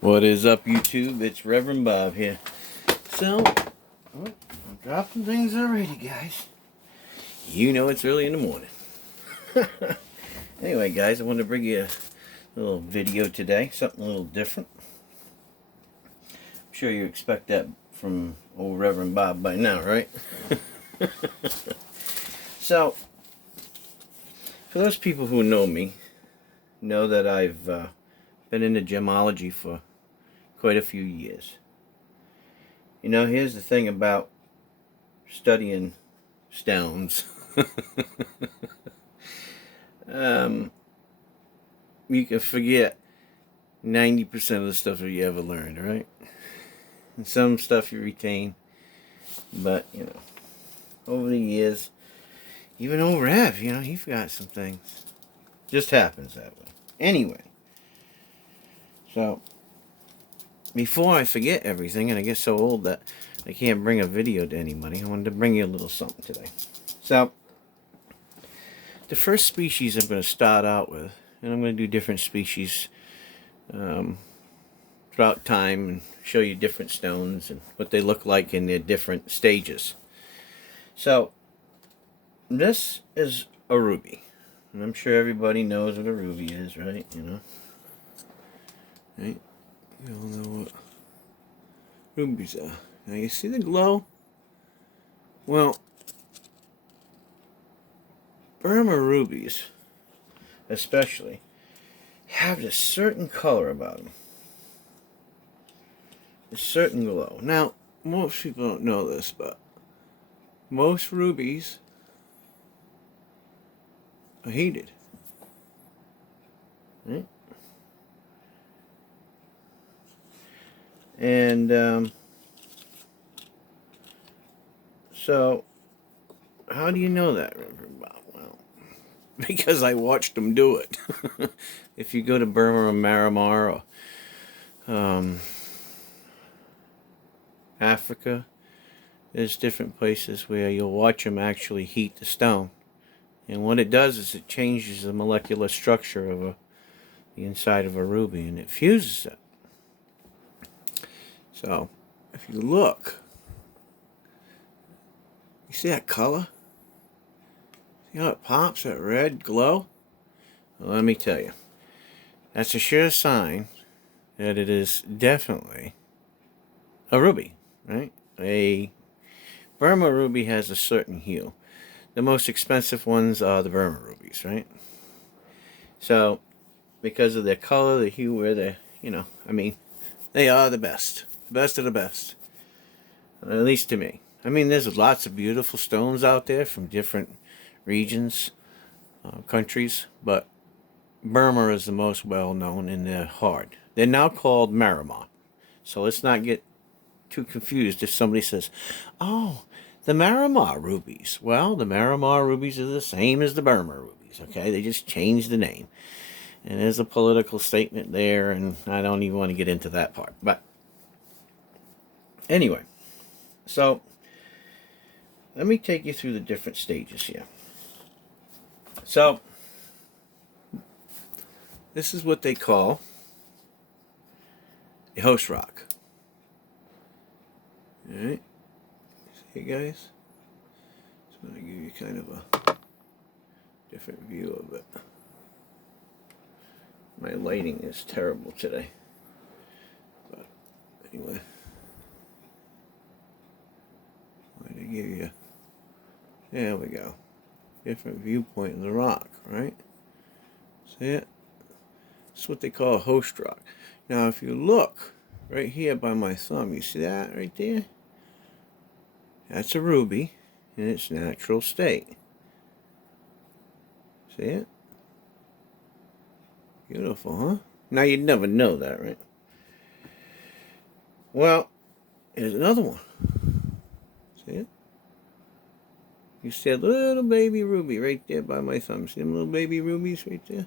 What is up, YouTube? It's Reverend Bob here. So, I'm dropping things already, guys. You know it's early in the morning. Anyway, guys, I wanted to bring you a little video today. Something a little different. I'm sure you expect that from old Reverend Bob by now, right? So, for those people who know me, know that I've been into gemology for quite a few years. You know, here's the thing about studying stones. You can forget 90% of the stuff that you ever learned, right? And some stuff you retain, but, you know, over the years, even old Rev, you know, he forgot some things. Just happens that way. Anyway, so, before I forget everything and I get so old that I can't bring a video to anybody, I wanted to bring you a little something today. So, the first species I'm going to start out with, and I'm going to do different species throughout time and show you different stones and what they look like in their different stages. So, this is a ruby. And I'm sure everybody knows what a ruby is, right? You know? Right? You all know what rubies are. Now, you see the glow? Well, Burma rubies, especially, have this certain color about them. A certain glow. Now, most people don't know this, but most rubies are heated. Right? And so, how do you know that, Reverend Bob? Well, because I watched them do it. If you go to Burma or Myanmar or Africa, there's different places where you'll watch them actually heat the stone. And what it does is it changes the molecular structure of the inside of a ruby, and it fuses it. So, if you look, you see that color? See how it pops, that red glow? Well, let me tell you, that's a sure sign that it is definitely a ruby, right? A Burma ruby has a certain hue. The most expensive ones are the Burma rubies, right? So, because of their color, the hue, where they, you know, I mean, they are the best. Best of the best. At least to me. I mean, there's lots of beautiful stones out there from different regions, countries, but Burma is the most well-known and they're hard. They're now called Marimar. So let's not get too confused if somebody says, oh, the Marimar rubies. Well, the Marimar rubies are the same as the Burma rubies, okay? They just changed the name. And there's a political statement there, and I don't even want to get into that part. But anyway, so let me take you through the different stages here. So, this is what they call a host rock. Alright? See, guys? Just want to give you kind of a different view of it. My lighting is terrible today. But anyway. I'm going to give you, there we go, different viewpoint of the rock, right? See it? That's what they call a host rock. Now, if you look right here by my thumb, you see that right there? That's a ruby in its natural state. See it? Beautiful, huh? Now, you'd never know that, right? Well, here's another one. See it? You see a little baby ruby right there by my thumb. See them little baby rubies right there?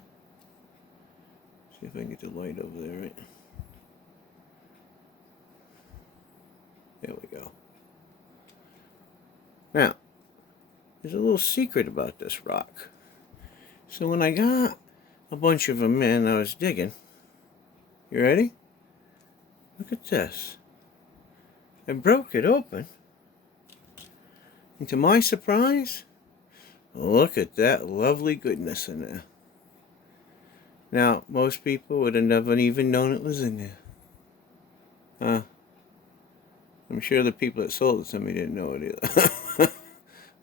See if I can get the light over there, right? There we go. Now, there's a little secret about this rock. So when I got a bunch of them in, I was digging. You ready? Look at this. I broke it open. And to my surprise, look at that lovely goodness in there. Now, most people would have never even known it was in there. I'm sure the people that sold it to me didn't know it either.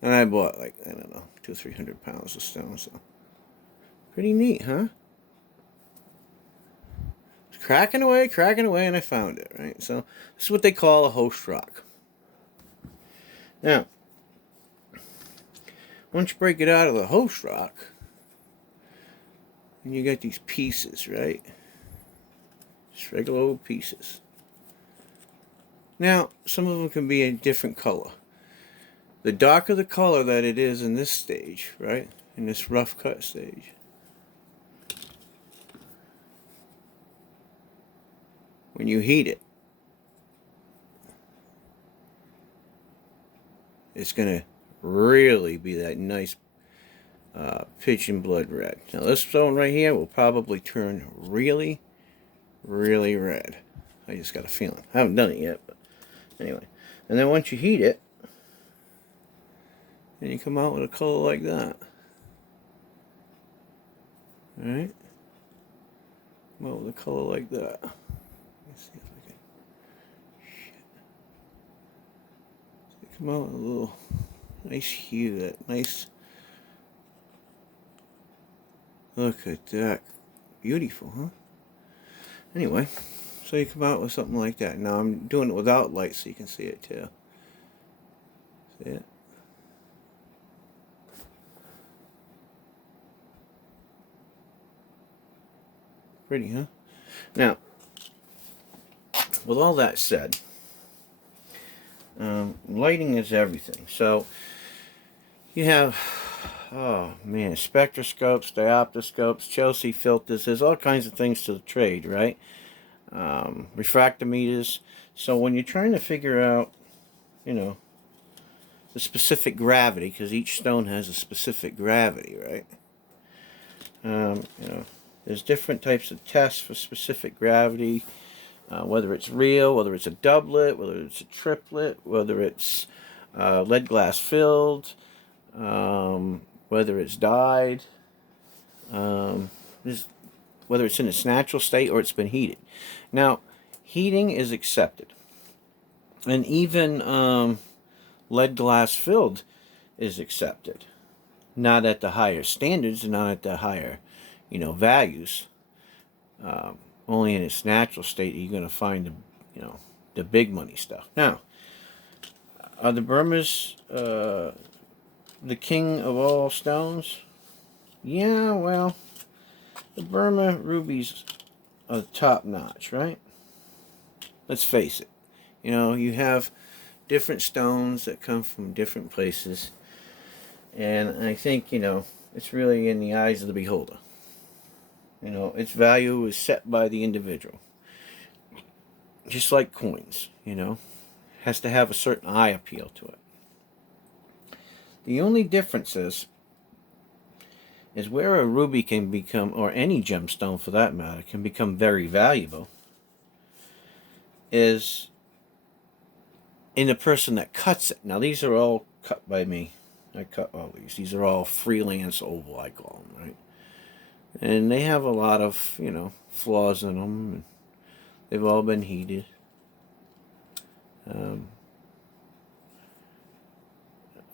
And I bought like, I don't know, 200 or 300 pounds of stone, so pretty neat, huh? It's cracking away, and I found it, right? So this is what they call a host rock. Now, once you break it out of the host rock, and you get these pieces, right? Just regular old pieces. Now, some of them can be a different color. The darker the color that it is in this stage, right? In this rough cut stage. When you heat it, it's going to really be that nice pitch and blood red. Now this stone right here will probably turn really, really red. I just got a feeling. I haven't done it yet, but anyway. And then once you heat it, then you come out with a color like that. Alright? Come out with a color like that. Let's see if I can. Shit. So come out with a little nice hue, that nice. Look at that. Beautiful, huh? Anyway, so you come out with something like that. Now I'm doing it without light so you can see it too. See it? Pretty, huh? Now, with all that said, lighting is everything. So, you have, oh man, spectroscopes, dioptroscopes, Chelsea filters. There's all kinds of things to the trade, right? Refractometers. So when you're trying to figure out, you know, the specific gravity, because each stone has a specific gravity, right? You know, there's different types of tests for specific gravity, whether it's real, whether it's a doublet, whether it's a triplet, whether it's lead glass filled, whether it's dyed, whether it's in its natural state or it's been heated. Now, heating is accepted, and even lead glass filled is accepted. Not at the higher standards, not at the higher, you know, values. Only in its natural state are you going to find the, you know, the big money stuff. Now, are the Burmas the king of all stones? Yeah, well, the Burma rubies are top notch, right? Let's face it. You know, you have different stones that come from different places, and I think, you know, it's really in the eyes of the beholder. You know, its value is set by the individual. Just like coins, you know, has to have a certain eye appeal to it. The only difference is where a ruby can become, or any gemstone for that matter, can become very valuable, is in the person that cuts it. Now, these are all cut by me. I cut all these. These are all freelance oval, I call them, right? And they have a lot of, you know, flaws in them. And they've all been heated.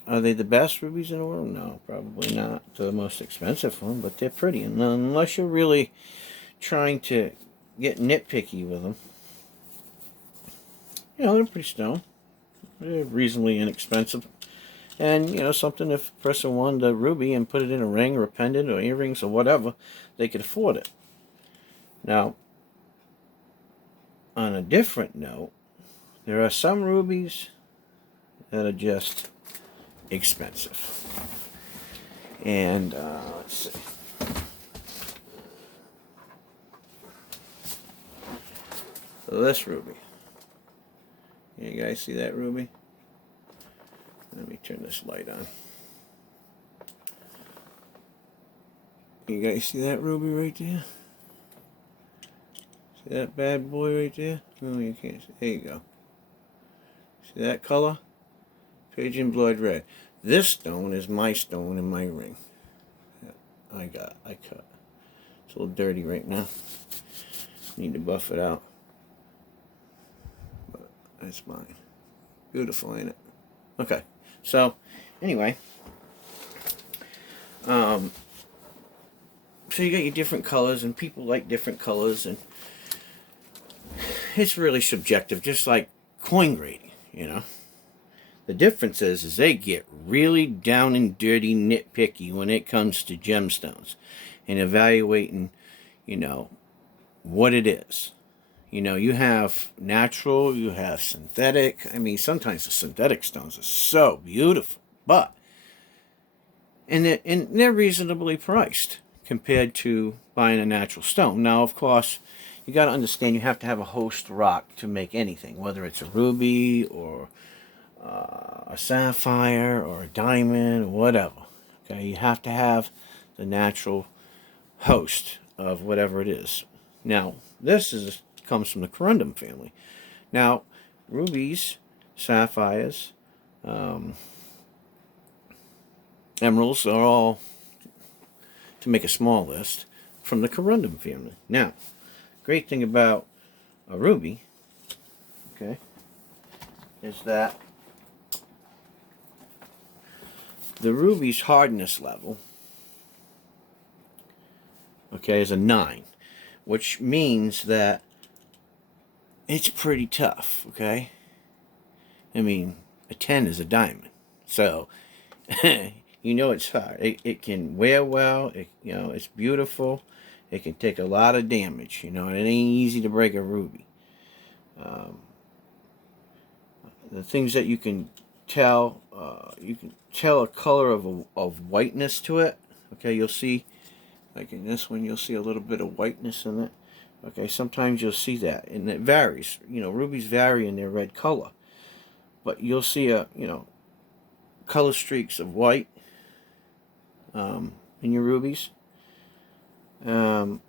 Are they the best rubies in the world? No, probably not. They're the most expensive one, but they're pretty. And unless you're really trying to get nitpicky with them, you know, they're pretty stone. They're reasonably inexpensive. And, you know, something if a person wanted a ruby and put it in a ring or a pendant or earrings or whatever, they could afford it. Now, on a different note, there are some rubies that are just expensive. And, let's see. So this ruby. You guys see that ruby? Let me turn this light on. You guys see that ruby right there? See that bad boy right there? Oh, you can't see. There you go. See that color? Pigeon blood red. This stone is my stone in my ring. I cut. It's a little dirty right now. Need to buff it out. But that's mine. Beautiful, ain't it? Okay. So, anyway. So you got your different colors, and people like different colors, and it's really subjective, just like coin grading, you know. The difference is they get really down and dirty, nitpicky when it comes to gemstones and evaluating, you know, what it is. You know, you have natural, you have synthetic. I mean, sometimes the synthetic stones are so beautiful, but and they're reasonably priced compared to buying a natural stone. Now, of course, you got to understand you have to have a host rock to make anything, whether it's a ruby or a sapphire or a diamond or whatever. Okay, you have to have the natural host of whatever it is. Now, this comes from the corundum family. Now, rubies, sapphires, emeralds are all, to make a small list, from the corundum family. Now, great thing about a ruby, okay, is that the ruby's hardness level, okay, is a 9, which means that it's pretty tough, okay? I mean, a 10 is a diamond. So, you know it's hard. It can wear well, you know, it's beautiful. It can take a lot of damage, you know, and it ain't easy to break a ruby. The things that you can tell a color of whiteness to it. Okay, you'll see, like in this one, you'll see a little bit of whiteness in it. Okay, sometimes you'll see that, and it varies. You know, rubies vary in their red color, but you'll see color streaks of white in your rubies. Not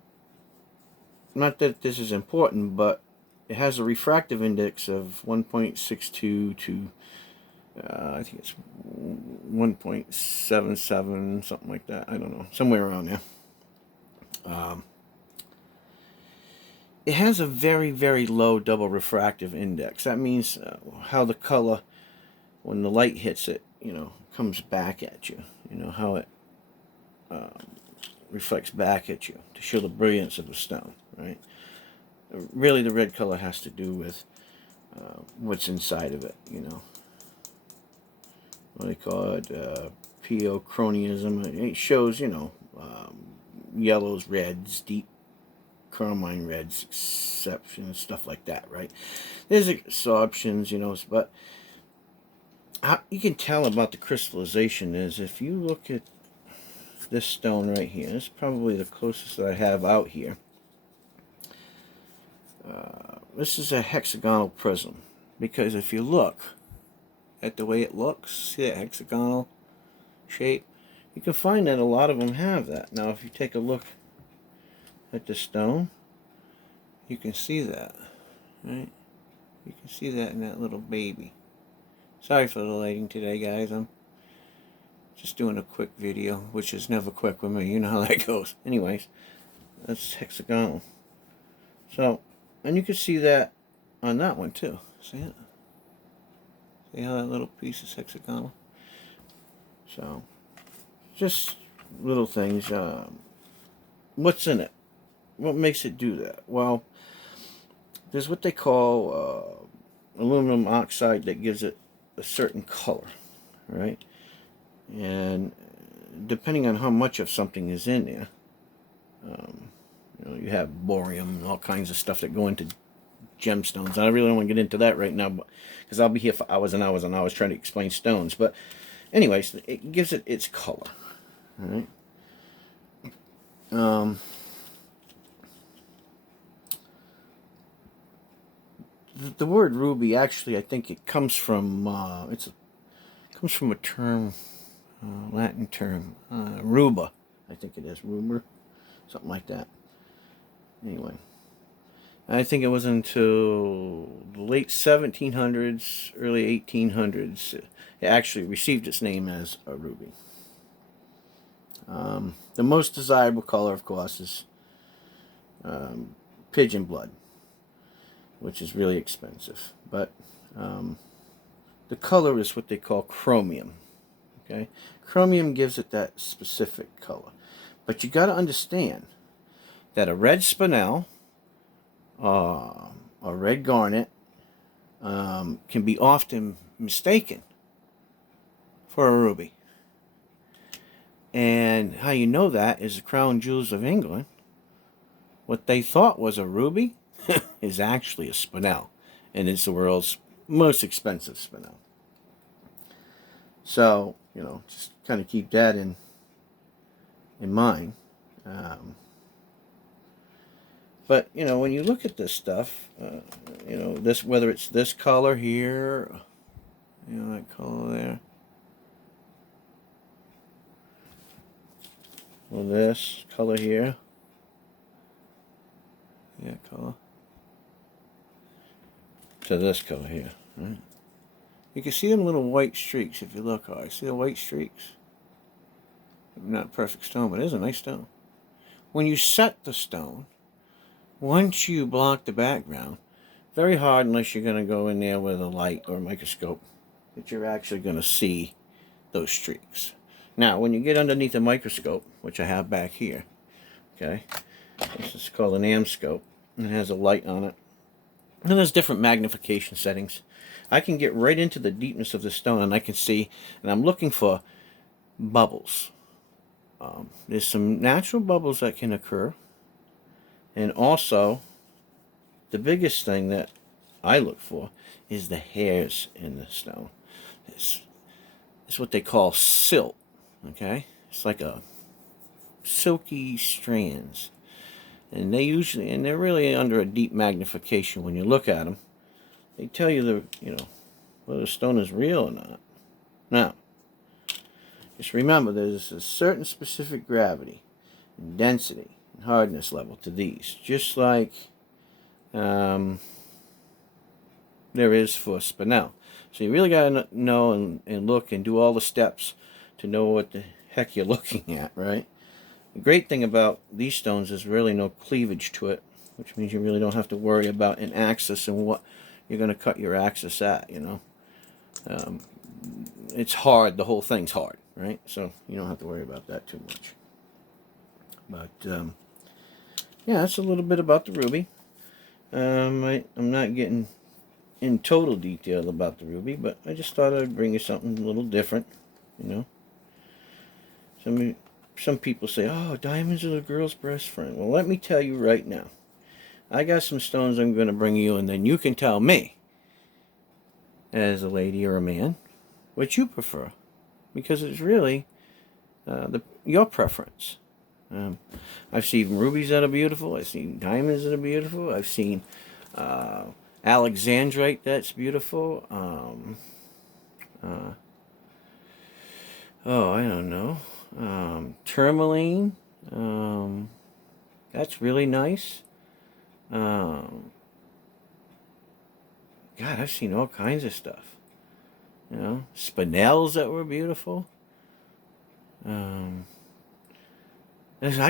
that this is important, but it has a refractive index of 1.62 to I think it's 1.77, something like that. I don't know, somewhere around there. It has a very, very low double refractive index. That means how the color, when the light hits it, you know, comes back at you. You know, how it reflects back at you to show the brilliance of the stone, right? Really, the red color has to do with what's inside of it, you know. What they call it, piochronism. It shows, you know, yellows, reds, deep carmine reds, exceptions, stuff like that, right? There's absorptions, you know, but how you can tell about the crystallization is if you look at this stone right here. It's probably the closest that I have out here. This is a hexagonal prism, because if you look at the way it looks, see that hexagonal shape? You can find that a lot of them have that. Now, if you take a look at the stone, you can see that, right? You can see that in that little baby. Sorry for the lighting today, guys. I'm just doing a quick video, which is never quick with me. You know how that goes. Anyways, that's hexagonal. So, and you can see that on that one too. See it? See how that little piece is hexagonal? So, just little things. What's in it? What makes it do that? Well, there's what they call aluminum oxide that gives it a certain color, right? And depending on how much of something is in there, you know, you have borium and all kinds of stuff that go into gemstones. I really don't want to get into that right now, because I'll be here for hours and hours and hours trying to explain stones. But anyways, it gives it its color, all right? The word ruby, actually, I think it comes from comes from a term, Latin term, ruba. I think it is ruber, something like that. Anyway, I think it was until the late 1700s, early 1800s, it actually received its name as a ruby. The most desirable color, of course, is pigeon blood, which is really expensive. But the color is what they call chromium. Okay, chromium gives it that specific color. But you got to understand that a red spinel, a red garnet, can be often mistaken for a ruby. And how you know that is the crown jewels of England. What they thought was a ruby is actually a spinel, and it's the world's most expensive spinel. So, just kind of keep that in mind. But, when you look at this stuff, this, whether it's this color here, that color there, or this color here, color, to this color here, right? You can see them little white streaks if you look hard. See the white streaks? Not a perfect stone, but it is a nice stone. When you set the stone, once you block the background, very hard unless you're going to go in there with a light or a microscope, that you're actually going to see those streaks. Now, when you get underneath a microscope, which I have back here, okay, this is called an amscope, and it has a light on it. And there's different magnification settings. I can get right into the deepness of the stone, and I can see, and I'm looking for bubbles. There's some natural bubbles that can occur, and also the biggest thing that I look for is the hairs in the stone. It's what they call silt. Okay, it's like a silky strands, and they're really under a deep magnification. When you look at them, they tell you whether the stone is real or not. Now, just remember, there's a certain specific gravity, and density, and hardness level to these, just like there is for spinel. So you really got to know and look and do all the steps to know what the heck you're looking at, right? The great thing about these stones is really no cleavage to it, which means you really don't have to worry about an axis and what you're going to cut your axis at, it's hard. The whole thing's hard, right? So you don't have to worry about that too much. But, yeah, that's a little bit about the ruby. I'm not getting in total detail about the ruby, but I just thought I'd bring you something a little different, Some people say, oh, diamonds are the girl's best friend. Well, let me tell you right now. I got some stones I'm going to bring you, and then you can tell me, as a lady or a man, what you prefer. Because it's really your preference. I've seen rubies that are beautiful. I've seen diamonds that are beautiful. I've seen alexandrite that's beautiful. I don't know. Tourmaline. That's really nice. God, I've seen all kinds of stuff. Spinels that were beautiful. I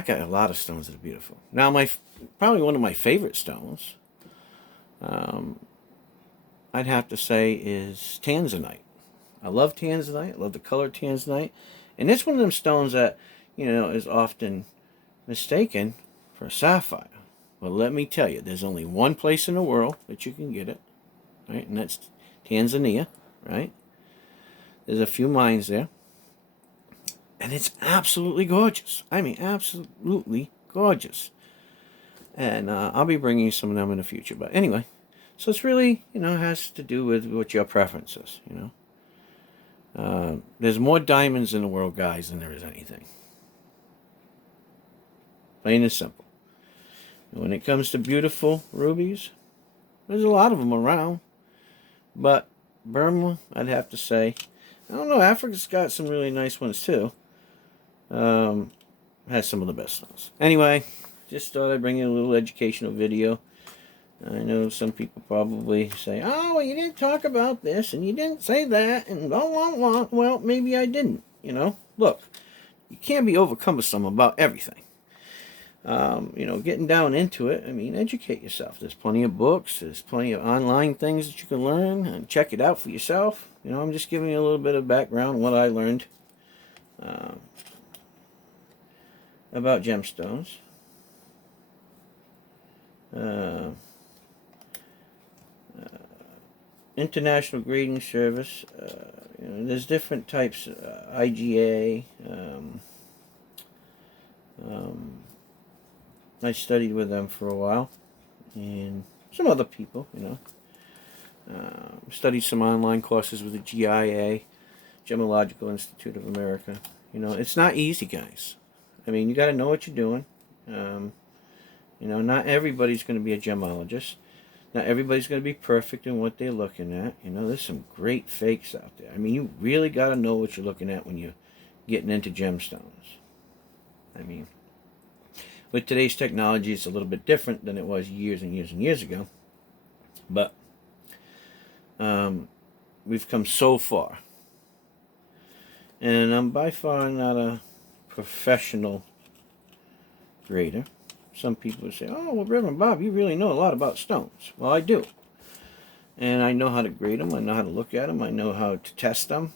got a lot of stones that are beautiful. Now, probably one of my favorite stones, I'd have to say, is tanzanite. I love tanzanite. I love the color tanzanite. And it's one of them stones that, is often mistaken for a sapphire. Well, let me tell you, there's only one place in the world that you can get it, right? And that's Tanzania, right? There's a few mines there. And it's absolutely gorgeous. I mean, absolutely gorgeous. And I'll be bringing you some of them in the future. But anyway, so it's really, has to do with what your preference is, There's more diamonds in the world, guys, than there is anything. Plain and simple. And when it comes to beautiful rubies, there's a lot of them around. But Burma, I'd have to say, I don't know, Africa's got some really nice ones too. Has some of the best ones. Anyway, just thought I'd bring you a little educational video. I know some people probably say, oh, well, you didn't talk about this, and you didn't say that, and blah, blah, blah. Well, maybe I didn't, you know. Look, you can't be overcumbersome about everything. You know, getting down into it, I mean, educate yourself. There's plenty of books. There's plenty of online things that you can learn and check it out for yourself. You know, I'm just giving you a little bit of background on what I learned about gemstones. International Grading Service. You know, there's different types. IGA. I studied with them for a while, and some other people. You know, studied some online courses with the GIA, Gemological Institute of America. You know, it's not easy, guys. I mean, you got to know what you're doing. You know, not everybody's going to be a gemologist. Not everybody's going to be perfect in what they're looking at. You know, there's some great fakes out there. I mean, you really got to know what you're looking at when you're getting into gemstones. I mean, with today's technology, it's a little bit different than it was years and years and years ago. But we've come so far. And I'm by far not a professional grader. Some people would say, oh, well, Reverend Bob, you really know a lot about stones. Well, I do. And I know how to grade them. I know how to look at them. I know how to test them.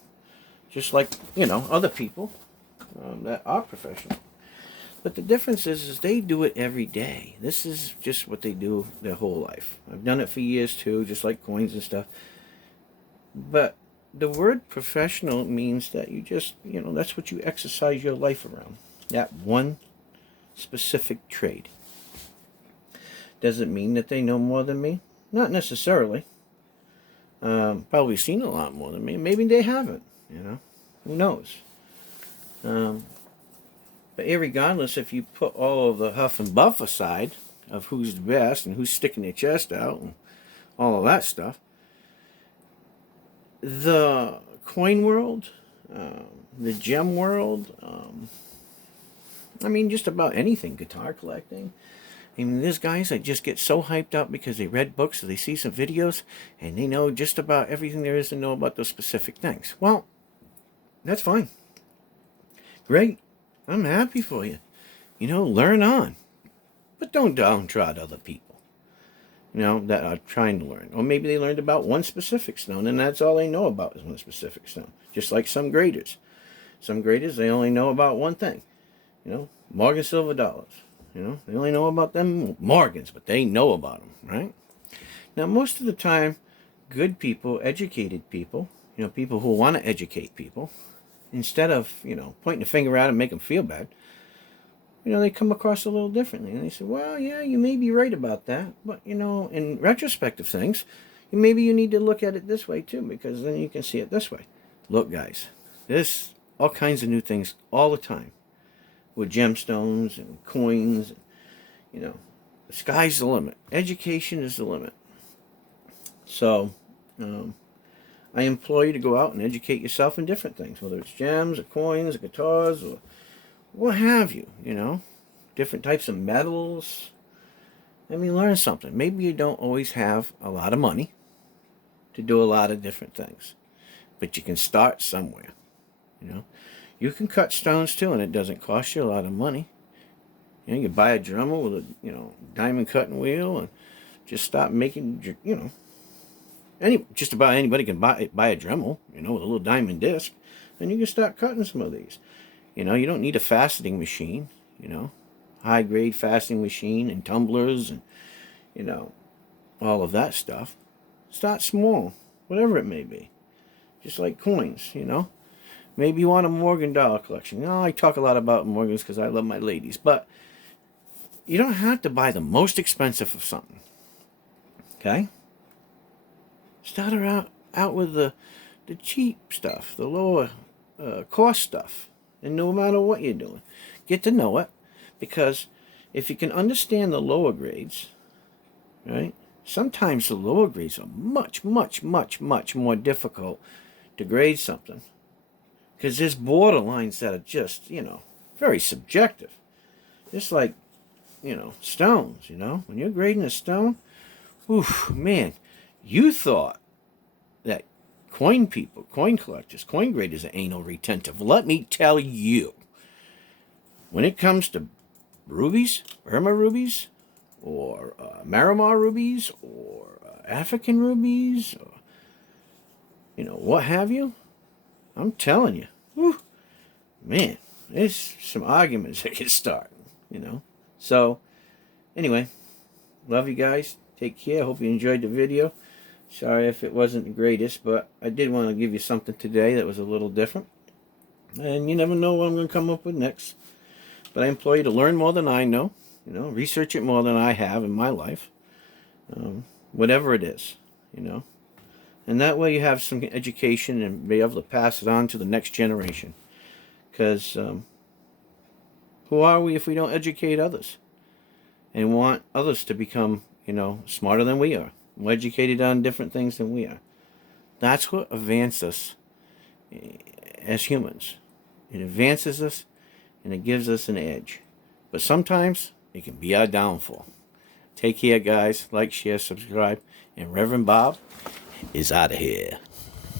Just like, you know, other people that are professional. But the difference is they do it every day. This is just what they do their whole life. I've done it for years too, just like coins and stuff. But the word professional means that you just, you know, that's what you exercise your life around. That one specific trade. Does it mean that they know more than me? Not necessarily. Probably seen a lot more than me. Maybe they haven't, you know. Who knows? But irregardless, if you put all of the huff and buff aside of who's the best and who's sticking their chest out and all of that stuff, the coin world, the gem world, I mean, just about anything, guitar collecting. I mean, there's guys that just get so hyped up because they read books or they see some videos and they know just about everything there is to know about those specific things. Well, that's fine. Great. I'm happy for you. You know, learn on. But don't downtrod other people, you know, that are trying to learn. Or maybe they learned about one specific stone and that's all they know about is one specific stone. Just like some graders. Some graders, they only know about one thing. You know, Morgan silver dollars. You know, they only know about them Morgans, but they know about them, right? Now, most of the time, good people, educated people, you know, people who want to educate people, instead of, you know, pointing a finger at them and make them feel bad, you know, they come across a little differently. And they say, well, yeah, you may be right about that. But, you know, in retrospect of things, maybe you need to look at it this way too, because then you can see it this way. Look, guys, there's all kinds of new things all the time with gemstones and coins. And, you know, the sky's the limit. Education is the limit. So, I implore you to go out and educate yourself in different things, whether it's gems or coins or guitars or what have you, you know, different types of metals. I mean, learn something. Maybe you don't always have a lot of money to do a lot of different things, but you can start somewhere, you know. You can cut stones too, and it doesn't cost you a lot of money. You know, you can buy a Dremel with a, you know, diamond cutting wheel and just start making, you know, just about anybody can buy a Dremel, you know, with a little diamond disc, and you can start cutting some of these. You know, you don't need a faceting machine, you know, high grade faceting machine and tumblers and, you know, all of that stuff. Start small, whatever it may be. Just like coins, you know. Maybe you want a Morgan dollar collection. You know, I talk a lot about Morgans because I love my ladies, but you don't have to buy the most expensive of something. Okay? Start out with the cheap stuff, the lower cost stuff. And no matter what you're doing, get to know it. Because if you can understand the lower grades, right? Sometimes the lower grades are much, much, much, much more difficult to grade something. Because there's borderlines that are just, you know, very subjective. Just like, you know, stones, you know. When you're grading a stone, Oof, man, you thought that coin people, coin collectors, coin graders are anal retentive. Let me tell you, when it comes to rubies, Burma rubies, or Marimar rubies, or African rubies, or, what have you, I'm telling you, whew, man, there's some arguments that can start, So, anyway, love you guys. Take care. Hope you enjoyed the video. Sorry if it wasn't the greatest, but I did want to give you something today that was a little different. And you never know what I'm going to come up with next. But I implore you to learn more than I know. Research it more than I have in my life. Whatever it is, And that way you have some education and be able to pass it on to the next generation. Because who are we if we don't educate others? And want others to become, smarter than we are. More educated on different things than we are. That's what advances us as humans. It advances us and it gives us an edge. But sometimes it can be our downfall. Take care, guys. Like, share, subscribe. And Reverend Bob is out of here.